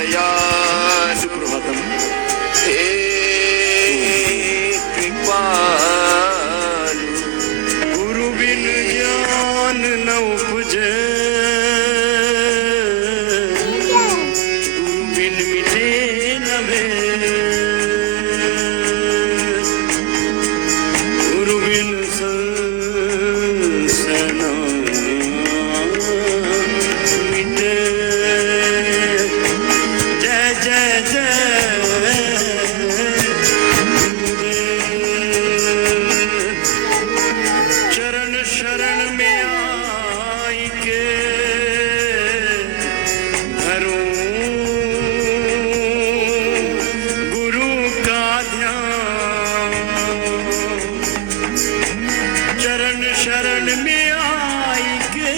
दयालु सुप्रभातम। हे कृपालु गुरु बिन ज्ञान न उपजे, गुरु बिन मिटे न भेद, गुरु बिन संसना मिटे। जय जय जय चरण शरण में आई के धरूं गुरु का ध्यान। चरण शरण में आई के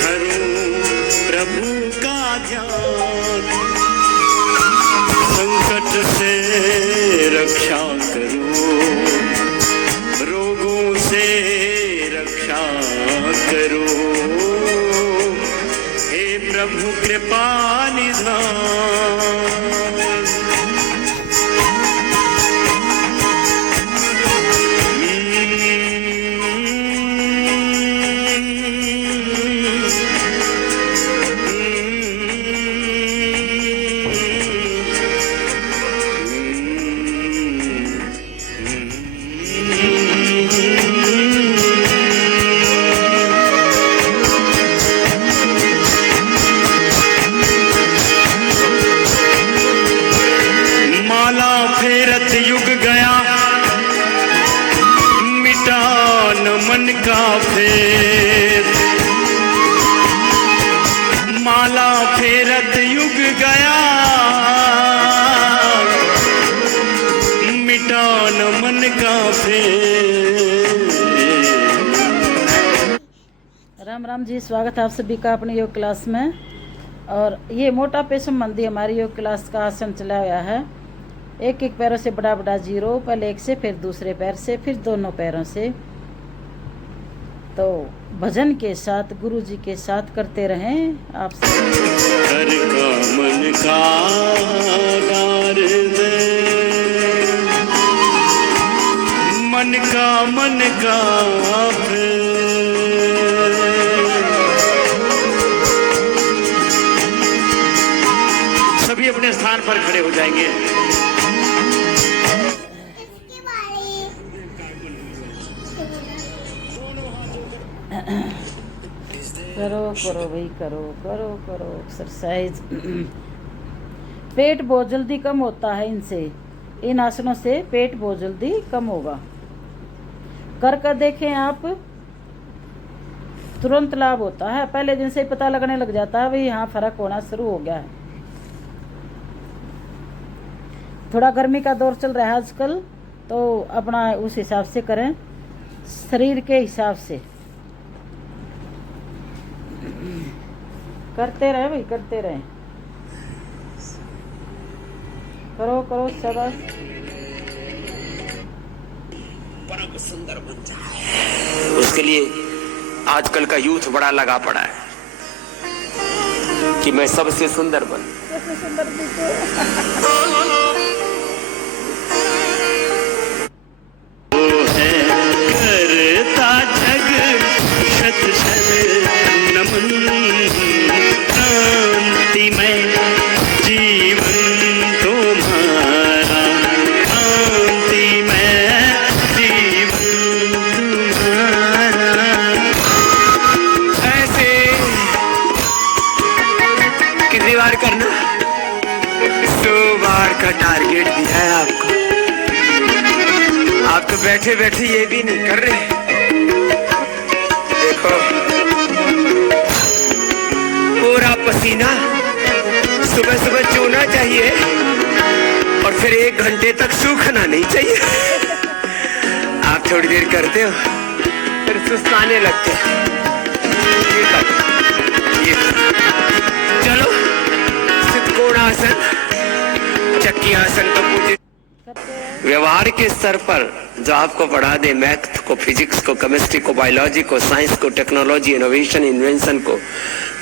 धरूं प्रभु का ध्यान। संकट से रक्षा करो, रोगों से रक्षा करो, हे प्रभु कृपा निधान। माला फेरत युग गया, मिटा न मन का फेर। माला फेरत युग गया, मिटा न मन का फेर। राम राम जी, स्वागत है आप सभी का अपनी योग क्लास में। और ये मोटापे संबंधी हमारी योग क्लास का आसन चला हुआ है। एक एक पैरों से बड़ा बड़ा जीरो, पहले एक से फिर दूसरे पैर से फिर दोनों पैरों से। तो भजन के साथ गुरु जी के साथ करते रहें आप सब। घर का मन का दार दे, मन का फेर। सभी अपने स्थान पर खड़े हो जाएंगे। करो करो भाई, करो करो करो एक्सरसाइज। पेट बहुत जल्दी कम होता है इनसे, इन आसनों से पेट बहुत जल्दी कम होगा। कर कर देखें आप, तुरंत लाभ होता है। पहले दिन से ही पता लगने लग जाता है भाई हाँ फर्क होना शुरू हो गया है। थोड़ा गर्मी का दौर चल रहा है आजकल, तो अपना उस हिसाब से करें, शरीर के हिसाब से करते रहे भाई, करते रहे। करो करो शाबाश। परम सुंदर बन जाए, उसके लिए आजकल का यूथ बड़ा लगा पड़ा है कि मैं सबसे सुंदर बनूं। सबसे सुंदर दिखो। करता जग शत शत नमन, क्रांतिमय जीवन तुम्हारा, क्रांतिमय जीवन तुम्हारा। ऐसे कितनी बार करना? 100 बार का टारगेट दिया है आपको। आप तो बैठे बैठे ये भी नहीं कर रहे। देखो पूरा पसीना सुबह सुबह चूना चाहिए और फिर 1 घंटे तक सूखना नहीं चाहिए। आप थोड़ी देर करते हो फिर सुस्ताने लगते हैं। ये कर, ये कर। चलो सिद्धकोण आसन, चक्की आसन का पूजे। व्यवहार के स्तर पर जो आपको पढ़ा दे मैथ को, फिजिक्स को, केमिस्ट्री को, बायोलॉजी को, साइंस को, टेक्नोलॉजी, इनोवेशन, इन्वेंशन को,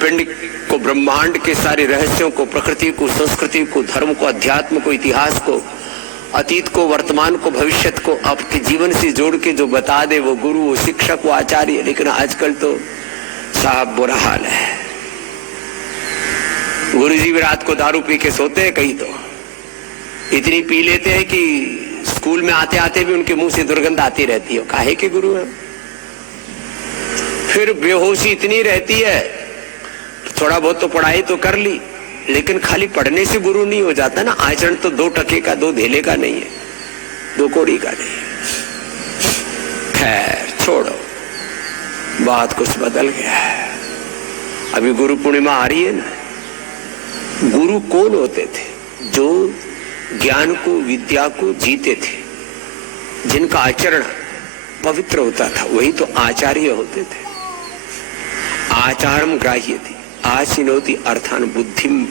पिंड को, ब्रह्मांड के सारे रहस्यों को, प्रकृति को, संस्कृति को, धर्म को, अध्यात्म को, इतिहास को, अतीत को, वर्तमान को, भविष्य को आपके जीवन से जोड़ के जो बता दे वो गुरु, वो शिक्षक, वो आचार्य। लेकिन आजकल तो साहब बुरा हाल है। गुरुजी भी रात को दारू पी के सोते हैं, कहीं तो इतनी पी लेते हैं कि स्कूल में आते आते भी उनके मुंह से दुर्गंध आती रहती है। काहे के गुरु है? फिर बेहोशी इतनी रहती है, थोड़ा बहुत तो पढ़ाई तो कर ली, लेकिन खाली पढ़ने से गुरु नहीं हो जाता ना। आचरण तो 2 टके का, 2 धेले का नहीं है, 2 कौड़ी का नहीं है। खैर छोड़ो, बात कुछ बदल गया है। अभी गुरु पूर्णिमा आ रही है ना। गुरु कौन होते थे? जो ज्ञान को, विद्या को जीते थे, जिनका आचरण पवित्र होता था, वही तो आचार्य होते थे। आचारम ग्राह्य थी, आशिनोति अर्थान बुद्धिम।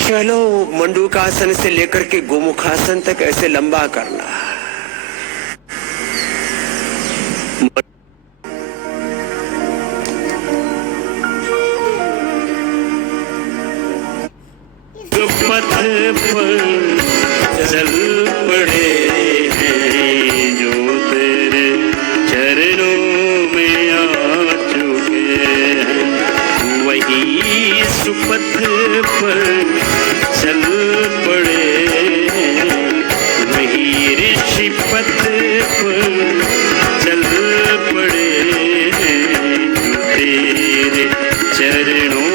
चलो मंडूकासन से लेकर के गोमुखासन तक ऐसे लंबा करना। पथ पर चल पड़े हैं जो तेरे चरणों में आ चुके हैं, वही सुपथ पर चल पड़े हैं, वही ऋषि पथ पर चल पड़े हैं जो तेरे चरणों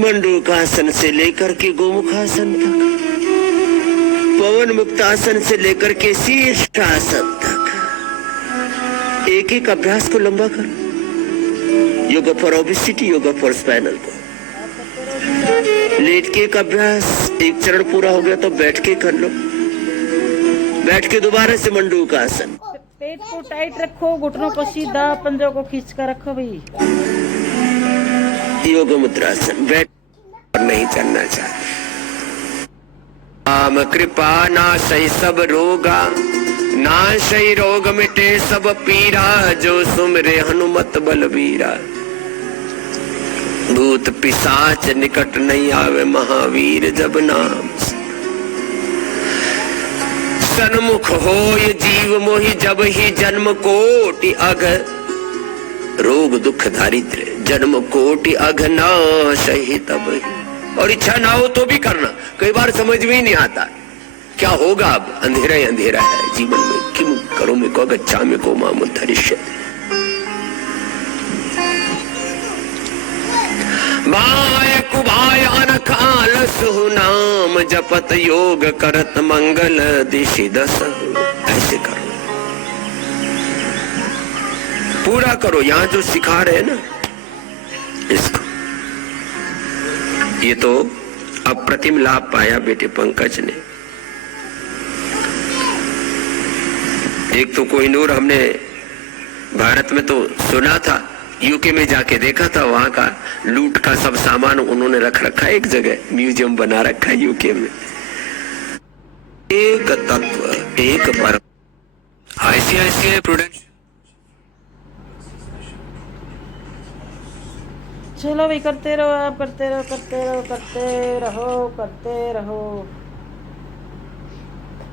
मंडूकासन से लेकर के गोमुखासन तक, पवन मुक्तासन से लेकर के शीर्षासन तक, एक एक अभ्यास को लंबा करो। Yoga for obesity, yoga for spinal को। लेट के एक अभ्यास, एक चरण पूरा हो गया तो बैठ के कर लो। बैठ के दोबारा से मंडूकासन। पेट को टाइट रखो, घुटनों को सीधा, पंजों को खींच कर रखो भाई। योग मुद्रासन। बैठ नहीं चलना चाहते। राम कृपा नाशय सब रोगा, नाशय रोग मिटे सब पीरा, जो सुमरे हनुमत बलबीरा। भूत पिशाच निकट नहीं आवे, महावीर जब नाम सन्मुख हो। ये जीव मोहि जब ही जन्म कोटि अघ, रोग दुख दारिद्र्य जन्म कोटि अघनाश ही तब ही। और इच्छा ना हो तो भी करना। कई बार समझ में ही नहीं आता क्या होगा। अब अंधेरा ही अंधेरा है जीवन में। किम करो में को गच्छा में को माम धरिष्यते। बाय कुबाय अनख आलस हो, नाम जपत योग करत मंगल दिशि दस। ऐसे करो। पूरा करो। यहाँ जो सिखा रहे हैं ना इसको, ये तो अप्रतिम लाभ पाया बेटे पंकज ने। एक तो कोहिनूर हमने भारत में तो सुना था, यूके में जाके देखा था, वहां का लूट का सब सामान उन्होंने रख रखा है, एक जगह म्यूजियम बना रखा है यूके में। एक तत्व एक पर आईसीआईसीआई प्रूडेंशियल। चलो भाई, करते रहो आप, करते रहो करते रहो करते रहो करते रहो,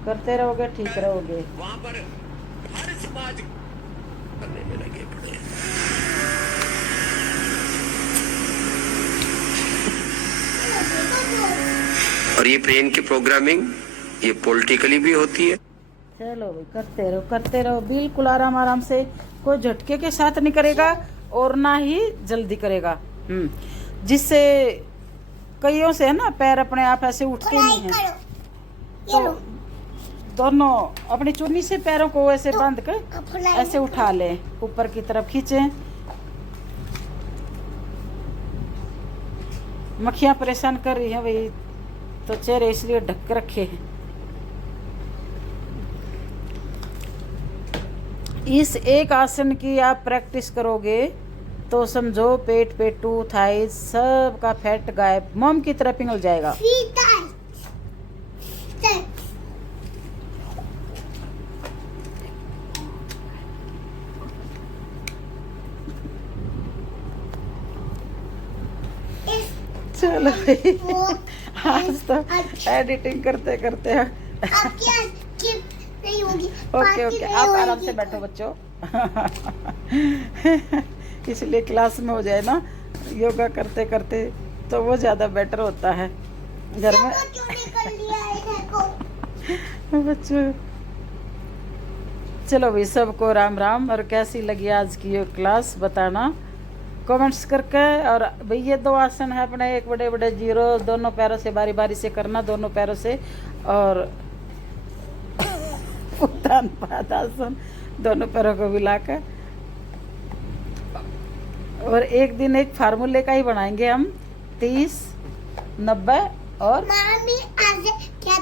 करते रहोगे ठीक रहोगे। वहां पर हर समाज करने में लगे पड़े। और ये ब्रेन की प्रोग्रामिंग ये पॉलिटिकली भी होती है। चलो भाई, करते रहो बिल्कुल आराम आराम से, कोई झटके के साथ नहीं करेगा और ना ही जल्दी करेगा। जिससे कईयों से है ना पैर अपने आप ऐसे उठते नहीं हैं, तो दोनों अपनी चुन्नी से पैरों को ऐसे बांध कर ऐसे उठा ले, ऊपर की तरफ खींचे। मक्खियां परेशान कर रही हैं भाई, तो चेहरे इसलिए ढक कर रखे हैं। इस एक आसन की आप प्रैक्टिस करोगे तो समझो पेट पेटू थाई सब का फैट गायब, मोम की तरह पिघल जाएगा। चलो भाई, आज तो एडिटिंग करते करते ओके ओके, आप आराम से बैठो बच्चों। इसलिए क्लास में हो जाए ना योगा करते करते, तो वो ज़्यादा बेटर होता है घर में। बच्चों चलो भाई, सबको राम राम। और कैसी लगी आज की योग क्लास बताना कमेंट्स करके। और भाई ये दो आसन है अपने, एक बड़े बड़े जीरो, दोनों पैरों से बारी बारी से करना, दोनों पैरों से, और उत्तान पादासन दोनों पैरों को मिलाकर। और एक दिन एक फार्मूले का ही बनाएंगे हम, 30, 90 और मामी ऐसे क्या,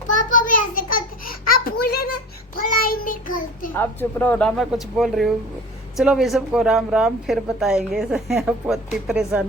पापा भी ऐसे करते। आप भूले ना, फलाई नहीं करते। आप चुप रहो ना, मैं कुछ बोल रही हूँ। चलो भाई, सबको राम राम, फिर बताएंगे। पोती परेशान